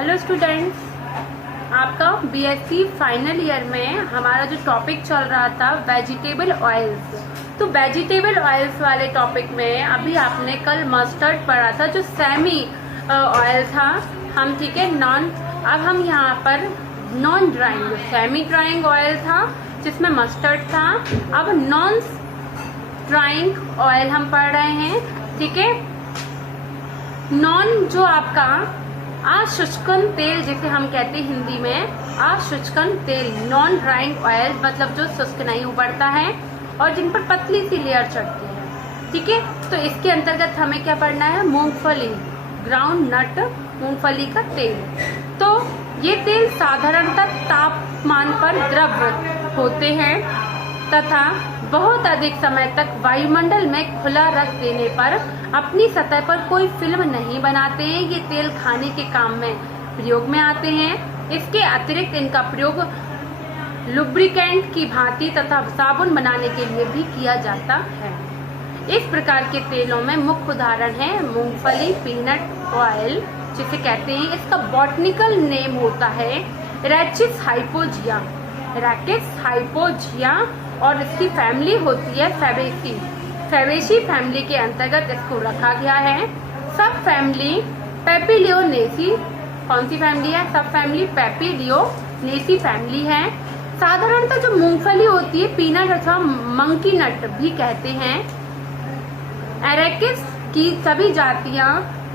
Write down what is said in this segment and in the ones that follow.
Hello students, आपका BSc final year में हमारा जो टॉपिक चल रहा था वेजिटेबल ऑयल्स, तो वेजिटेबल ऑयल्स वाले टॉपिक में अभी आपने कल मस्टर्ड पढ़ा था जो सेमी ऑयल था हम, ठीक है। अब हम यहाँ पर non drawing, semi drawing oil था जिसमें मस्टर्ड था, अब नॉन ड्राइंग ऑयल हम पढ़ रहे हैं, ठीक है। नॉन जो आपका अशुष्कन तेल जिसे हम कहते हैं हिंदी में अशुष्कन तेल, नॉन ड्राइंग ऑयल मतलब जो शुष्क नहीं उबरता है और जिन पर पतली सी लेयर चढ़ती है, ठीक है। तो इसके अंतर्गत हमें क्या पढ़ना है, मूंगफली, ग्राउंड नट, मूंगफली का तेल। तो ये तेल साधारणतः तापमान पर द्रव होते हैं तथा बहुत अधिक समय तक वायुमंडल में खुला रख देने पर अपनी सतह पर कोई फिल्म नहीं बनाते हैं। ये तेल खाने के काम में प्रयोग में आते हैं। इसके अतिरिक्त इनका प्रयोग लुब्रिकेंट की भांति तथा साबुन बनाने के लिए भी किया जाता है। इस प्रकार के तेलों में मुख्य उदाहरण है मूंगफली, पीनट ऑयल जिसे कहते हैं, इसका बॉटनिकल नेम होता है रैचिस हाइपोजिया, रैचिस हाइपोजिया, और इसकी फैमिली होती है फैबेसी, फैबेसी फैमिली के अंतर्गत इसको रखा गया है। सब फैमिली पेपिलियोनेसी, कौन सी फैमिली है, सब फैमिली पेपिलियोनेसी फैमिली है। साधारणतः जो मूंगफली होती है, पीनट अथवा मंकी नट भी कहते हैं, एरेकिस की सभी जातियां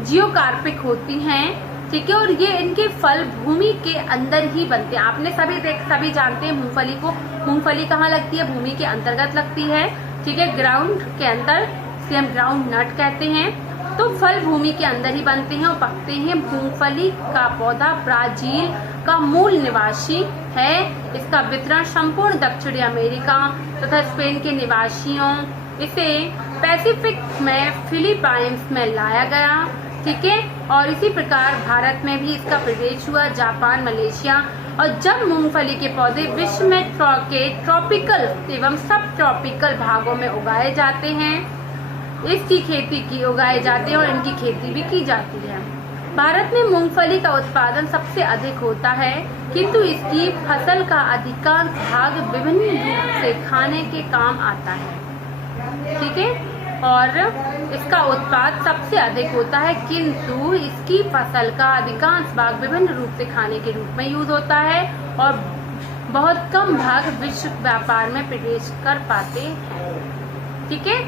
जियोकार्पिक होती हैं, ठीक है। और ये इनके फल भूमि के अंदर ही बनते हैं। आपने सभी जानते हैं मूंगफली को, मूंगफली कहाँ लगती है, भूमि के अंतर्गत लगती है, ठीक है, ग्राउंड के अंदर, इसे हम ग्राउंड नट कहते हैं। तो फल भूमि के अंदर ही बनते हैं और पकते हैं। मूंगफली का पौधा ब्राजील का मूल निवासी है। इसका वितरण संपूर्ण दक्षिणी अमेरिका तथा स्पेन के निवासियों, इसे पैसिफिक में फिलीपाइंस में लाया गया, ठीक है। और इसी प्रकार भारत में भी इसका प्रवेश हुआ, जापान, मलेशिया। और जब मूंगफली के पौधे विश्व में के ट्रॉपिकल एवं सब ट्रॉपिकल भागों में उगाए जाते हैं, इसकी खेती की उगाए जाते हैं और इनकी खेती भी की जाती है। भारत में मूंगफली का उत्पादन सबसे अधिक होता है, किंतु इसकी फसल का अधिकांश भाग विभिन्न रूप से खाने के काम आता है, ठीक है। और इसका उत्पाद सबसे अधिक होता है, किंतु इसकी फसल का अधिकांश भाग विभिन्न रूप से खाने के रूप में यूज होता है और बहुत कम भाग विश्व व्यापार में प्रवेश कर पाते हैं, ठीक है।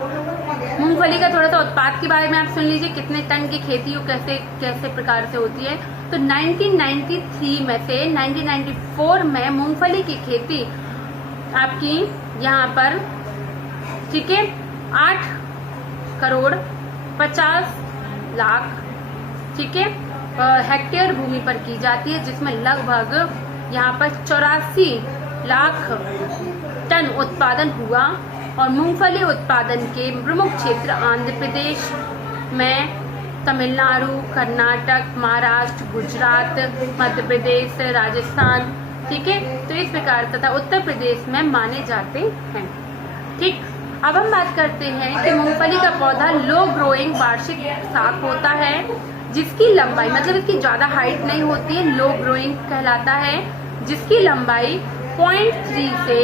मूंगफली का थोड़ा सा उत्पाद के बारे में आप सुन लीजिए, कितने टन की खेती और कैसे प्रकार से होती है। तो 1993 में से 1994 में मूंगफली की खेती आपकी यहाँ पर, ठीक है, 8 करोड़ 50 लाख, ठीक है, हेक्टेयर भूमि पर की जाती है, जिसमें लगभग यहाँ पर 84 लाख टन उत्पादन हुआ। और मूंगफली उत्पादन के प्रमुख क्षेत्र आंध्र प्रदेश में, तमिलनाडु, कर्नाटक, महाराष्ट्र, गुजरात, मध्य प्रदेश, राजस्थान, ठीक है, तो इस प्रकार तथा उत्तर प्रदेश में माने जाते हैं, ठीक। अब हम बात करते हैं कि मूंगफली का पौधा लो ग्रोइंग वार्षिक शाक होता है, जिसकी लंबाई, मतलब इसकी ज्यादा हाइट नहीं होती है, लो ग्रोइंग कहलाता है, जिसकी लंबाई 0.3 से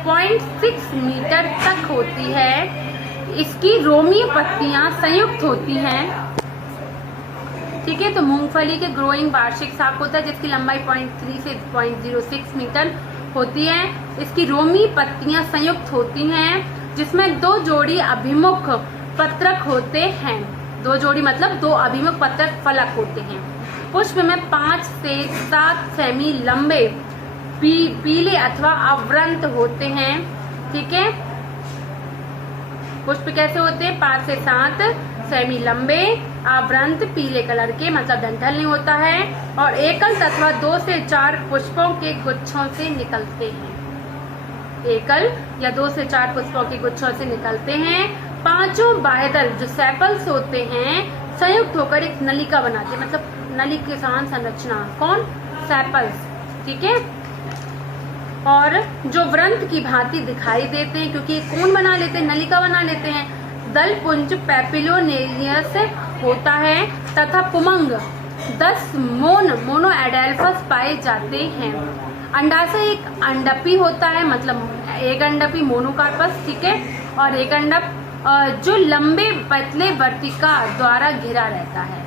0.6 मीटर तक होती है। इसकी रोमीय पत्तियां संयुक्त होती हैं, ठीक है। तो मूंगफली के ग्रोइंग वार्षिक शाक होता है जिसकी लंबाई 0.3 से 0.06 मीटर होती है। इसकी रोमी पत्तियां संयुक्त होती हैं, जिसमें 2 जोड़ी अभिमुख पत्रक होते हैं। 2 जोड़ी मतलब 2 अभिमुख पत्रक फलक होते हैं। पुष्प में 5 से 7 सेमी लंबे पीले अथवा अवृंत होते हैं, ठीक है। पुष्प कैसे होते हैं, 5 से 7 सेमी लंबे, अवृंत, पीले कलर के, मतलब डंठल नहीं होता है, और एकल तथा 2 से 4 पुष्पों के गुच्छों से निकलते हैं। एकल या 2 से 4 पुष्पों के गुच्छों से निकलते हैं। 5 बाह्यदल जो सेपल्स होते हैं संयुक्त होकर एक नलिका बनाते हैं, मतलब नली के समान संरचना, कौन, सेपल्स, ठीक है। और जो व्रंत की भांति दिखाई देते हैं, क्योंकि कोन बना लेते हैं, नलिका बना लेते हैं। दल पुंज पेपिलोनेरियस होता है तथा पुमंग 10 मोनोएडेल्फस पाए जाते हैं। अंडाशय एक अंडपी होता है, मतलब एक अंडपी मोनोकार्पस, ठीक है, और एक अंडप जो लंबे पतले वर्तिका द्वारा घिरा रहता है।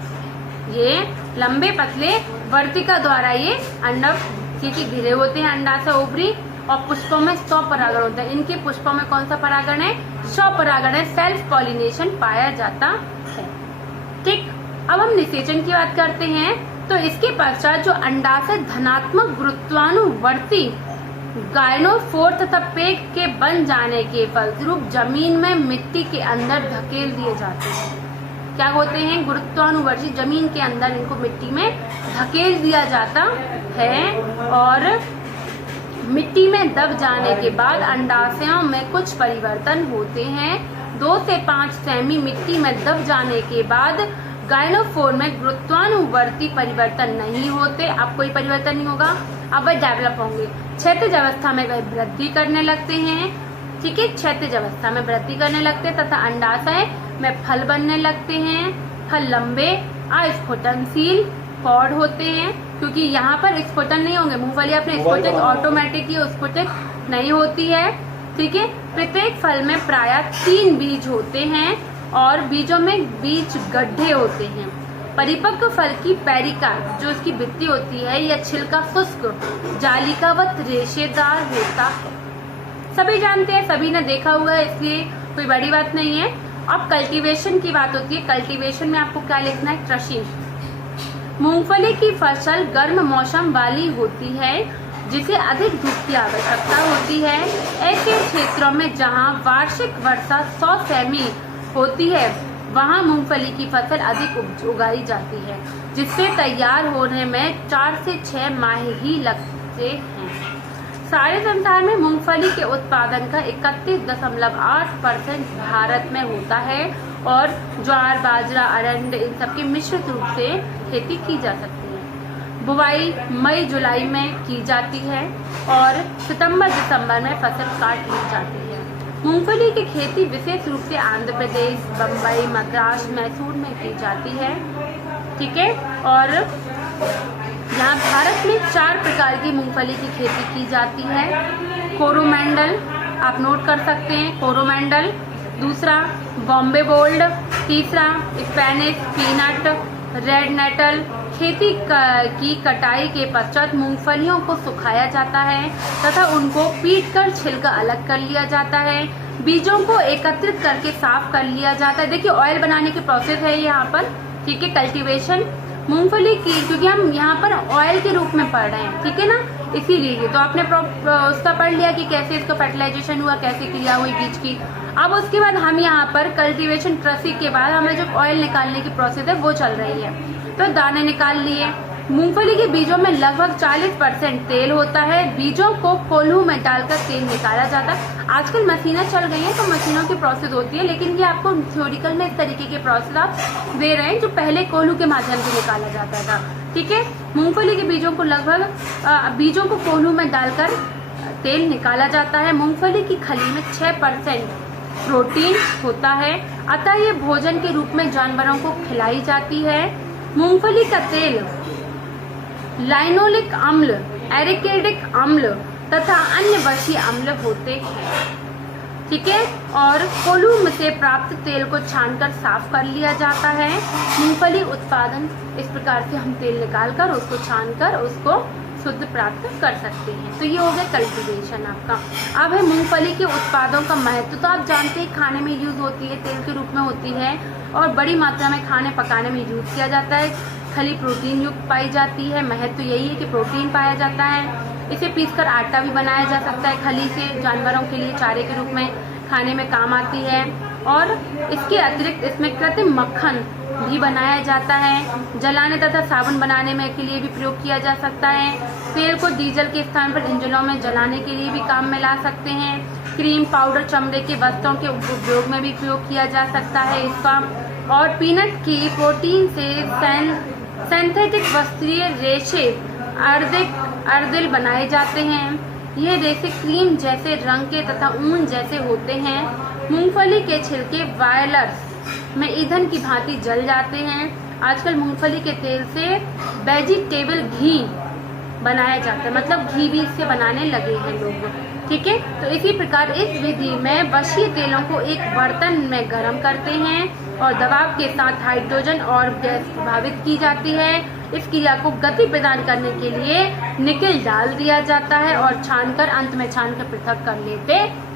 ये लंबे पतले वर्तिका द्वारा ये अंडप ठीक है घिरे होते हैं अंडाशय ओवरी। और पुष्पों में 100 परागण होता है। इनके पुष्पों में कौन सा परागण है? 100 परागण है। सेल्फ पॉलिनेशन पाया जाता है। ठीक, अब हम निषेचन की बात करते हैं। तो इसके पश्चात जो अंडाशय धनात्मक गुरुत्वानुवर्ती गायनोफोर तथा पेट के बन जाने के फलस्वरूप जमीन में मिट्टी के अंदर धकेल दिए जाते हैं। क्या होते हैं? गुरुत्वानुवर्ती, जमीन के अंदर इनको मिट्टी में धकेल दिया जाता है। और मिट्टी में दब जाने के बाद अंडाशयों में कुछ परिवर्तन होते हैं। 2 से 5 सेमी मिट्टी में दब जाने के बाद गायनोफोर में गुरुत्वानुवर्ती परिवर्तन नहीं होते। अब कोई परिवर्तन नहीं होगा, अब वह डेवलप होंगे। क्षैतिज अवस्था में वह वृद्धि करने लगते हैं। ठीक है, क्षैतिज अवस्था में वृद्धि करने लगते हैं तथा अंडाशय में फल बनने लगते हैं। फल लंबे अस्फुटनशील पॉड होते हैं, क्योंकि यहाँ पर स्फुटन नहीं होंगे। मूंगफली अपने स्फुटित ऑटोमेटिक ही स्फुटित नहीं होती है। ठीक है, प्रत्येक फल में प्रायः 3 बीज होते हैं और बीजों में बीज गड्ढे होते हैं। परिपक्व फल की पेरिका, जो इसकी भित्ति होती है, यह छिलका शुष्क जालिकावत रेशेदार होता है। सभी जानते हैं, सभी ने देखा हुआ है, इसलिए कोई बड़ी बात नहीं है। अब कल्टीवेशन की बात होती है। कल्टीवेशन में आपको क्या लिखना है? कृषि। मूंगफली की फसल गर्म मौसम वाली होती है, जिसे अधिक धूप की आवश्यकता होती है। ऐसे क्षेत्रों में जहां वार्षिक वर्षा 100 सेमी होती है, वहां मूंगफली की फसल अधिक उगाई जाती है, जिससे तैयार होने में 4 से 6 माह ही लगते हैं। सारे संसार में मूंगफली के उत्पादन का 31.8% भारत में होता है और ज्वार, बाजरा, अरंड इन सबकी मिश्रित रूप से खेती की जा सकती है। बुवाई मई जुलाई में की जाती है और सितंबर दिसंबर में फसल काट ली जाती है। मूंगफली की खेती विशेष रूप से आंध्र प्रदेश, बम्बई, मद्रास, मैसूर में की जाती है। ठीक है, और यहाँ भारत में 4 प्रकार की मूंगफली की खेती की जाती है। कोरोमंडल, आप नोट कर सकते हैं, कोरोमंडल। दूसरा बॉम्बे गोल्ड। तीसरा स्पेनिश पीनट, रेड नेटल। खेती की कटाई के पश्चात मूंगफलियों को सुखाया जाता है तथा उनको पीटकर छिलका अलग कर लिया जाता है। बीजों को एकत्रित करके साफ कर लिया जाता है। देखिए, ऑयल बनाने की प्रोसेस है यहाँ पर। ठीक है, कल्टीवेशन मूंगफली की, क्योंकि हम यहाँ पर ऑयल के रूप में पढ़ रहे हैं, ठीक है ना, इसीलिए। तो आपने उसका पढ़ लिया कि कैसे इसका फर्टिलाइजेशन हुआ, कैसे क्रिया हुई बीज की। अब उसके बाद हम यहाँ पर कल्टीवेशन, कृषि के बाद हमें जो ऑयल निकालने की प्रोसेस है वो चल रही है। तो दाने निकाल लिए। मूंगफली के बीजों में लगभग 40% तेल होता है। बीजों को कोल्हू में डालकर तेल निकाला जाता है। आजकल मशीनें चल गई हैं, तो मशीनों की प्रोसेस होती है, लेकिन ये आपको थ्योरिकल में इस तरीके के प्रोसेस आप दे रहे हैं, जो पहले कोल्हू के माध्यम से निकाला जाता था। ठीक है, मूंगफली के बीजों को बीजों को कोल्हू में डालकर तेल निकाला जाता है। मूंगफली की खली में 6% प्रोटीन होता है, अतः ये भोजन के रूप में जानवरों को खिलाई जाती है। मूंगफली का तेल लाइनोलिक अम्ल, एरिकेडिक अम्ल तथा अन्य वर्षीय अम्ल होते हैं। ठीक है, और कोल्हू से प्राप्त तेल को छानकर साफ कर लिया जाता है। मूंगफली उत्पादन इस प्रकार से हम तेल निकालकर उसको छानकर उसको शुद्ध प्राप्त कर सकते हैं। तो ये हो गया कल्टीवेशन आपका। अब है मूंगफली के उत्पादों का महत्व। तो आप जानते हैं, खाने में यूज होती है, तेल के रूप में होती है और बड़ी मात्रा में खाने पकाने में यूज किया जाता है। खली प्रोटीन युक्त पाई जाती है। महत्व तो यही है कि प्रोटीन पाया जाता है। इसे पीसकर आटा भी बनाया जा सकता है। खली से जानवरों के लिए चारे के रूप में खाने में काम आती है। और इसके अतिरिक्त इसमें कृत्रिम मक्खन भी बनाया जाता है। जलाने तथा साबुन बनाने में के लिए भी प्रयोग किया जा सकता है। तेल को डीजल के स्थान पर इंजनों में जलाने के लिए भी काम में ला सकते हैं। क्रीम, पाउडर, चमड़े के वस्त्रों के उपयोग में भी प्रयोग किया जा सकता है इसका। और पीनट की प्रोटीन से सिंथेटिक वस्त्रीय रेशे अर्दिल बनाए जाते हैं। ये रेशे क्रीम जैसे रंग के तथा ऊन जैसे होते हैं। मूंगफली के छिलके बॉयलर्स में ईंधन की भांति जल जाते हैं। आजकल मूंगफली के तेल से वेजिटेबल घी बनाया जाता है, मतलब घी भी इससे बनाने लगे हैं लोग। ठीक है, तो इसी प्रकार इस विधि में वशीय तेलों को एक बर्तन में गर्म करते हैं और दबाव के साथ हाइड्रोजन और गैस प्रभावित की जाती है। इस क्रिया को गति प्रदान करने के लिए निकेल डाल दिया जाता है और छानकर अंत में छानकर पृथक कर लेते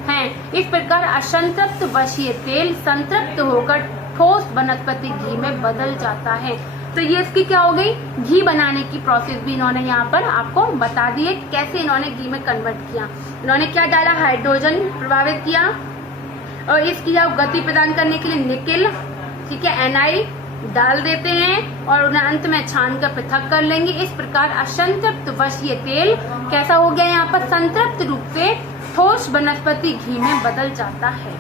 हैं। इस प्रकार असंतृप्त वशीय तेल संतृप्त होकर ठोस वनस्पति घी में बदल जाता है। तो ये इसकी क्या हो गई, घी बनाने की प्रोसेस भी इन्होंने यहाँ पर आपको बता दी है कैसे इन्होंने घी में कन्वर्ट किया। इन्होंने क्या डाला, हाइड्रोजन प्रभावित किया और इस क्रिया को गति प्रदान करने के लिए निकेल, ठीक है, Ni डाल देते हैं और उन्हें अंत में छान कर पृथक कर लेंगे। इस प्रकार असंतृप्त वशीय तेल कैसा हो गया, यहाँ पर संतृप्त रूप से ठोस वनस्पति घी में बदल जाता है।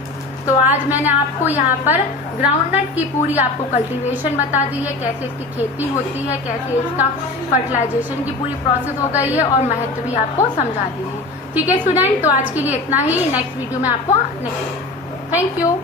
तो आज मैंने आपको यहाँ पर ग्राउंडनट की पूरी आपको कल्टीवेशन बता दी है, कैसे इसकी खेती होती है, कैसे इसका फर्टिलाइजेशन की पूरी प्रोसेस हो गई है और महत्व भी आपको समझा दी है। ठीक है स्टूडेंट, तो आज के लिए इतना ही। नेक्स्ट वीडियो में आपको नेक्स्ट। Thank you.